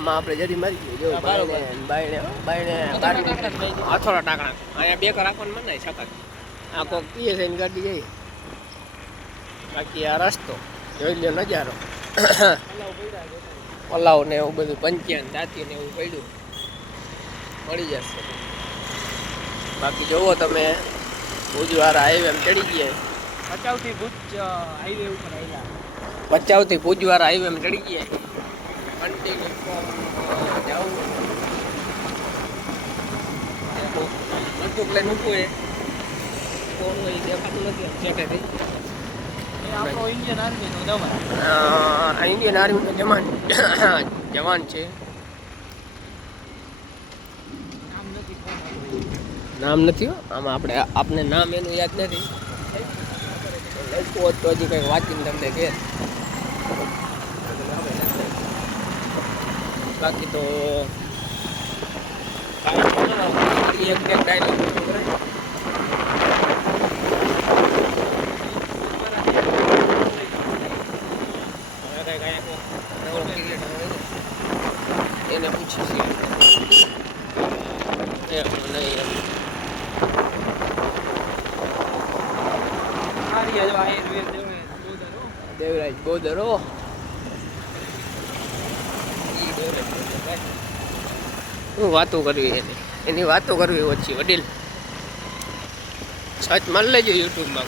આમાં આપણે જરી મારી જો બાયણે અથોડા ટાકણા અહીંયા બે રાખવાનું મને સખત આ કોક પીએ છે ગાડી જઈ બાકી આ રસ્તો જોઈ લ્યો નજારો પલાવ ને એવું બધું પંચિયાન દાંતી ને એવું પડ્યું મળી જશે બાકી જોવો તમે ભુજવાળા હાઈવે એમ ચડી ગયા ભચાઉથી ભુજ હાઈવે ઉપર આવેલા ભચાઉથી ભુજવાળા હાઈવે એમ ચડી ગયા કન્ટિન્યુ જાવું નોટબુક લઈને મૂકવું એ કોણ હોય દેખાતું નથી ચેકેથી આપણો ઇન્ડિયન આર્મીનો જવાન ઇન્ડિયન આર્મીનો જવાન છે નામ નથી હો આમાં આપણે નામ એનું યાદ નથી લખવું તો હજી કંઈક વાંચીને તમને કહે બાકી તો એક ડાયલોગ એને પૂછી છે દેવરાજ બોદરો શું વાતો કરવી એની વાતો કરવી ઓછી વડીલ સચ મારી લેજો યુટ્યુબમાં